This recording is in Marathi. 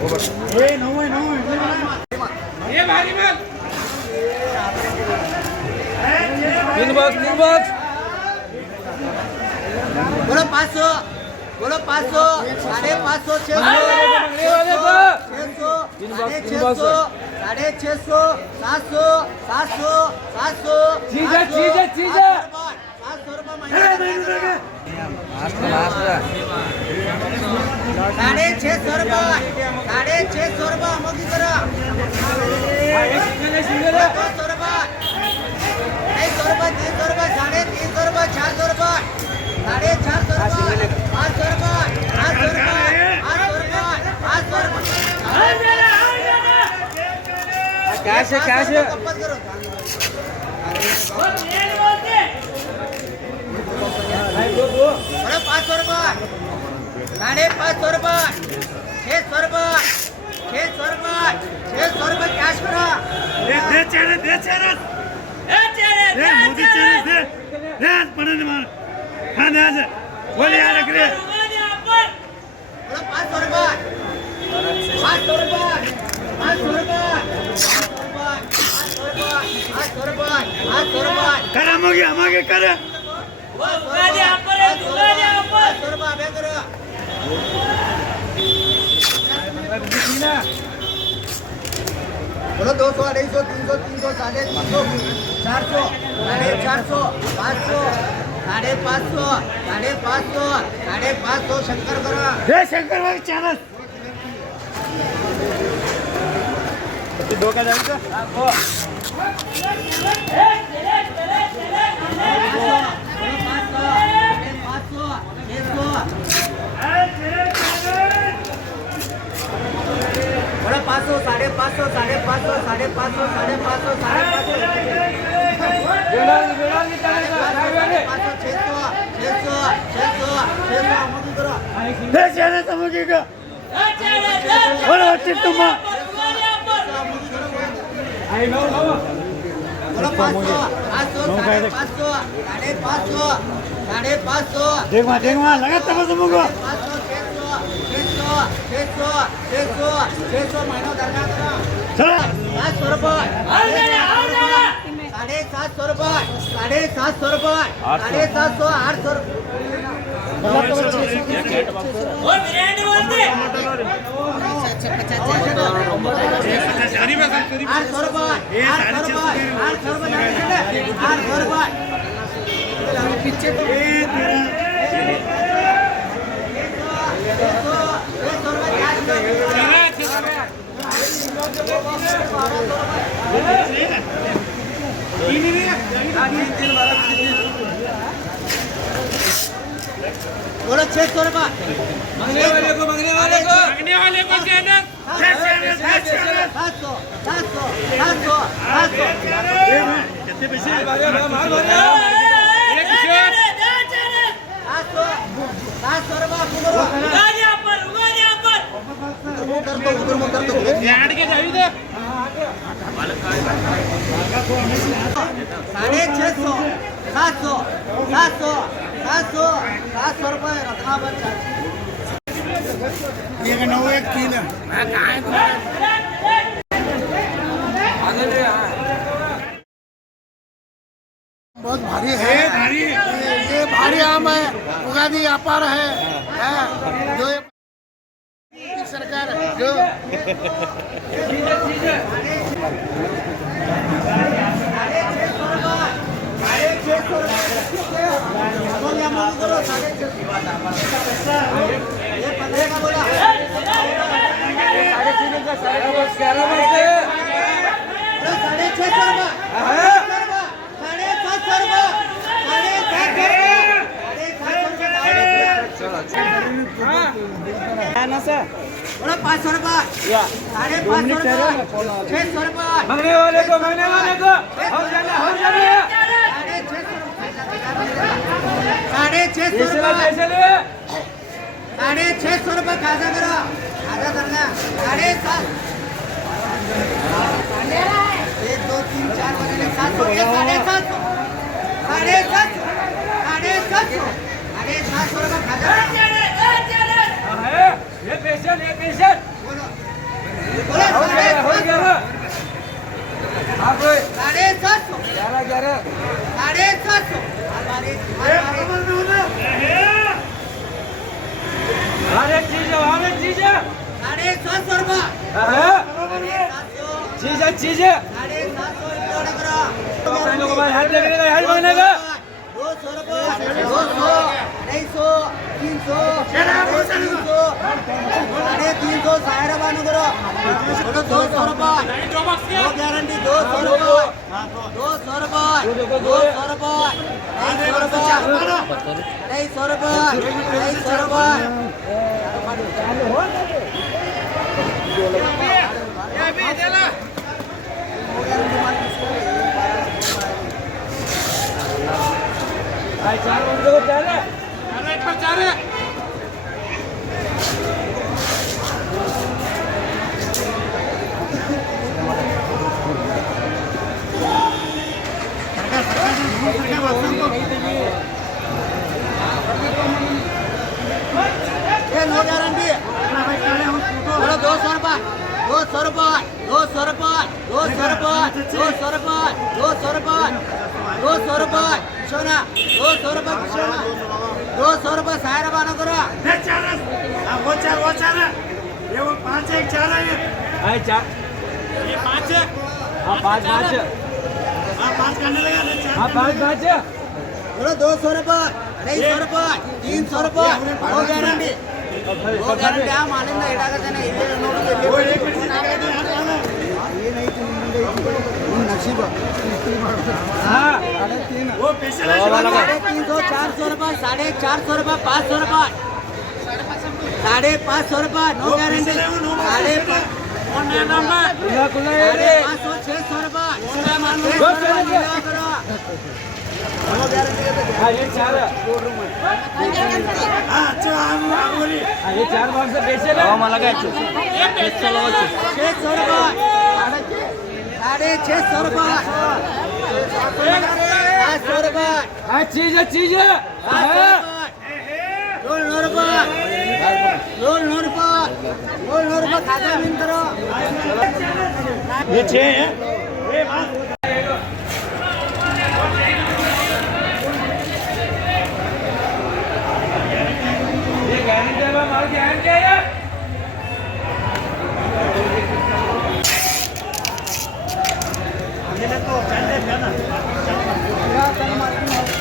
तीन बॉक्स बोलो 500 बोलो 500 550 600 600 650 700 चीज है 700 रुपये महीने 650 रुपये 650 रुपये अमोगी करा 200 रुपये 250 रुपये 300 रुपये 350 रुपये 400 रुपये 450 रुपये 500 रुपये 800 रुपये 800 रुपये कैश बड़ा 500 रुपये 550 रुपये 600 रुपये 600 रुपये कैश करा दे चेहरे मोदी चेहरे दे पढ़ने मार हाँ दे आज बोले यार रखरे बड़ा 500 रुपये 500 रुपये 500 रुपये 800 रुपये करा मोगे करा बोलो 200 250 300 300 400 450 500 550 शंकर करा हे शंकर भाई चैनल डोका जायचं बड़ा 500 550 550 दे चेहरे समोगे का बोलो अच्छे तुम देख मा लगा तब समोगो 600 महीना दरम्यान चला 700 रुपये 750 रुपये 750 रुपये 750 800 बोलो 600 रुपये मांगने वाले को कितने पैसे 700 रुपये रत्नाभर एक 9 1 3 बहुत भारी है ये भारी आम है उगादी व्यापार है जो सरकार जो बोला 500 रुपये 550 रुपये 600 रुपये मांगने वाले को हो जाना 650 रुपये 650 रुपये खाजा करो खाजा करना 750 1 2 3 4 बजे 700 750 रुपये खाजा ये पेशेंट बोलो बोलो हो गया हाँ कोई 750 11 750 अरे चीज है 750 रुपये हाँ 700 चीज है 750 रुपये करो लोगों को भाई हाथ लगने का हाथ मांगने का 200 रुपये 200 250 300 350 सायरा बानू करो बोलो 200 रुपये नो गारंटी 200 रुपये 200 रुपये 200 रुपये 250 रुपये 250 रुपये भाई 4 बंदे को चार है ये नो गारंटी बोलो 200 रुपये 200 रुपये 200 रुपये 200 रुपये 200 रुपये 200 रुपये 200 रुपये सोना 200 रुपये सोना 200 रुपये सायरा बाना करो दे चार वो चार है ये वो 5 एक 4 है भाई 4 ये 5 है हाँ 5 हाँ 5 करने लगा दे चार हाँ 5 बोलो 200 रुपये 250 रुपये 300 रुपये नो गारंटी नो गारंटी आ मानिंदा इडागते ना इल्ले वो एक मिनट लगा दो नसीब हाँ वो स्पेशल है 300 400 रुपये 450 रुपये 500 रुपये 550 रुपये नो गारंटी 550 खुला ये 600 रुपये हाँ ये 4 है हाँ अच्छा हम बोली हाँ ये 4 बॉक्स से बेचे ना हमारा क्या 600 रुपये 650 रुपये 700 रुपये हाँ चीज है हाँ 9 रुपये खाता बिन करो ये 6 है ये बात ये गारंटी है माल की हैंड क्या है ये तो पहले था ना मार्केट में